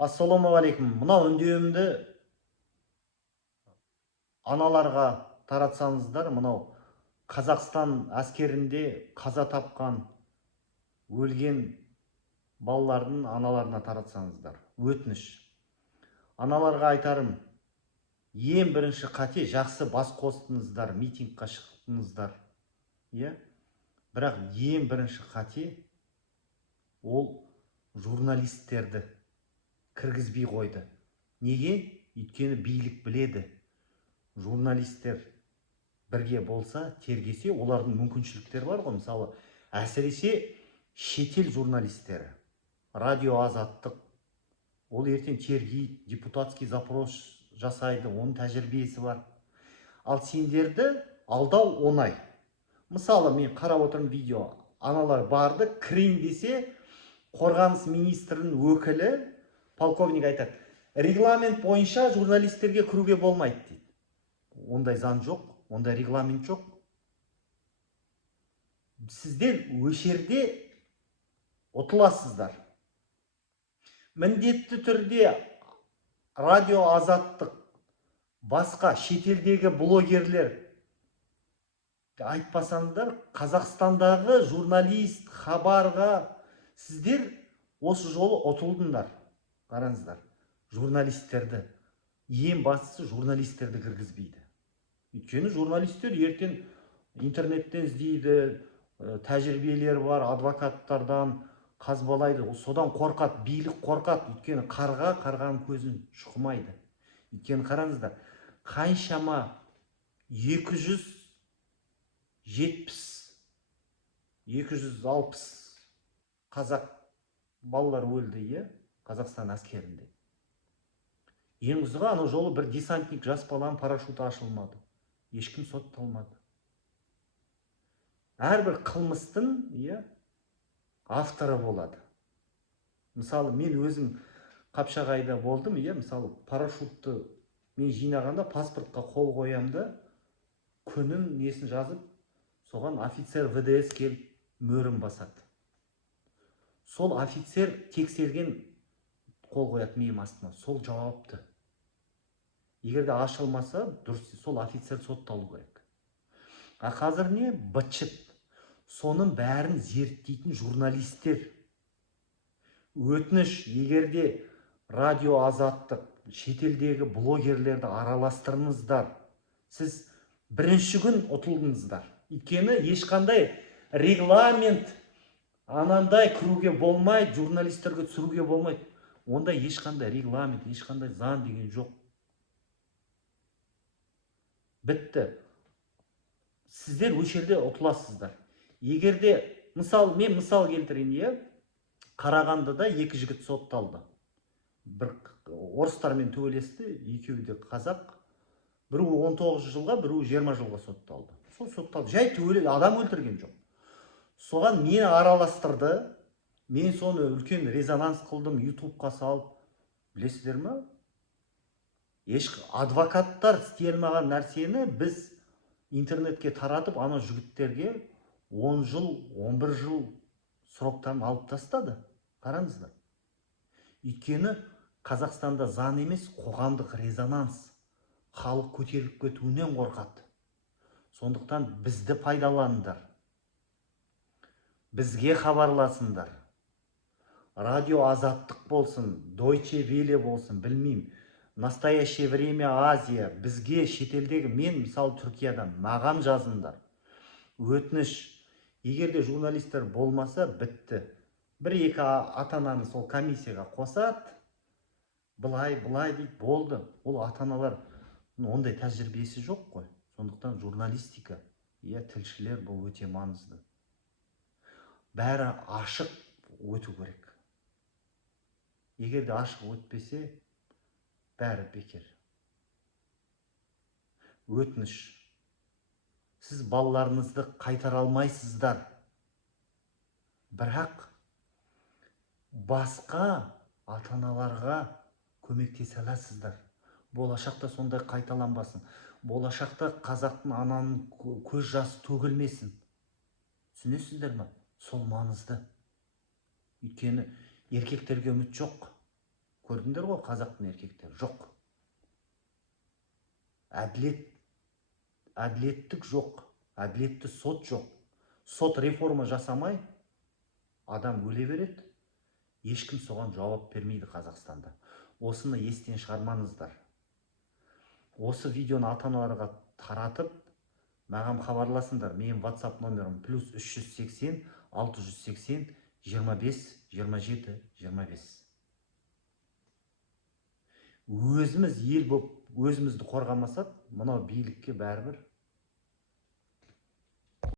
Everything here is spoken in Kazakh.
Ассалаумағалейкум. Мынау үндеуімді аналарға таратсаңыздар, мынау Қазақстан әскерінде қаза тапқан, өлген балалардың аналарына таратсаңыздар. Өтініш. Аналарға айтарым, ең бірінші қате жақсы бас қостыңыздар, митингқа шықтыңыздар. Бірақ ең бірінші қате ол журналистерді кіргізбей қойды. Неге? Өйткені билік біледі. Журналистер бірге болса, тергесе, олардың мүмкіншіліктері бар ғой. Мысалы, әсіресе шетел журналистері, радио азаттық, ол ертең тергейді, депутатский запрос жасайды, оның тәжірибесі бар. Ал сендерді алдау оңай. Мысалы, мен қарап отырмын видео, аналар барды, кірейін десе, қорғаныс министрінің өкілі, полковник айтады, регламент бойынша журналистерге кіруге болмайды дейді. Ондай заң жоқ, ондай регламент жоқ. Сіздер өшерде ұтыласыздар. Міндетті түрде радио азаттық, басқа шетелдегі блогерлер айтпасаңдар, Қазақстандағы журналист, хабарға сіздер осы жолы ұтылдыңдар. Қараңыздар, журналистерді, ең бастысы журналистерді кіргізбейді. Өйткені журналистер ертең интернеттен іздейді, тәжірибелері бар, адвокаттардан қазбалайды, содан қорқады, билік қорқады. Өйткені қарғаның көзін шұқымайды. Өйткені қараңыздар, қаншама 260 қазақ балалар өлді, Қазақстан әскерінде. Ең қызығы, ана жолы бір десантник жас баланың парашюті ашылмады. Ешкім сотталмады. Әрбір қылмыстың авторы болады. Мысалы, мен өзім Қапшағайда болдым, мысалы, парашютті мен жинағанда паспортқа қол қоямды, күнін несін жазып, соған офицер ВДС келіп мөрін басады. Сол офицер тексерген қол қояды менің астыма, сол жауапты. Егерде ашылмаса, дұрыс, сол офицер сотталу керек. А қазір не? Бытшыт. Соның бәрін зерттейтін журналистер. Өтініш, егерде радио азаттық, шетелдегі блогерлерді араластырыңыздар. Сіз бірінші күн ұтылдыңыздар. Өйткені ешқандай регламент, анандай кіруге болмайды, журналистерге түсіруге болмайды. Онда ешқандай регламент, ешқандай заң деген жоқ. Бітті. Сіздер өшерде ұтыласыздар. Егерде, мен мысал келтірейін, Қарағандыда 2 жігіт сотталды. Бір орыстармен төбелесті, екеуі де қазақ. Біреуі 19 жылға, біреуі 20 жылға сотталды. Сол сотталды. Жай адам өлтірген жоқ. Соған мені араластырды. Мен соны үлкен резонанс қылдым, ютубқа салып. Білесіздер ме? Адвокаттар істей алмаған нәрсені біз интернетке таратып, ана жігіттерге 10 жыл, 11 жыл сроктарын алып тастады. Қараңыздар. Өйткені Қазақстанда заң емес, қоғамдық резонанс. Халық көтеріліп кетуінен қорқады. Сондықтан бізді пайдаланыңдар. Бізге хабарласыңдар. Радио азаттық болсын, Deutsche Welle болсын, білмеймін. Настоящее время Азия, бізге шетелдегі, мен мысалы Түркиядан, маған жазыңдар. Өтініш, егерде журналистер болмаса, бітті. Бір-екі ата-ананы сол комиссияға қосады, былай дейді, болды. Ол ата-аналар ондай тәжірибесі жоқ қой. Сондықтан журналистика, тілшілер бұл өте маңызды. Бәрі ашық өту керек. Егерде ашық өтпесе, бәрі бекер. Өтініш. Сіз балаларыңызды қайтара алмайсыздар. Бірақ басқа ата-аналарға көмектесе аласыздар. Болашақта сондай қайталанбасын. Болашақта қазақтың ананың көз жасы төгілмесін. Түсінесіздер ме? Сол маңызды. Өйткені еркектерге үміт жоқ. Көрдіңдер ғой қазақтың еркектері? Жоқ. Әділеттік жоқ. Әділетті сот жоқ. Сот реформа жасамай, адам өле береді. Ешкім соған жауап бермейді Қазақстанда. Осыны естен шығармаңыздар. Осы видеоны ата-аналарға таратып, маған хабарласыңдар. Менің WhatsApp номерім +380 680 25 27 25. Өзіміз ел болып, өзімізді қорғамасақ, мынау билікке бәрібір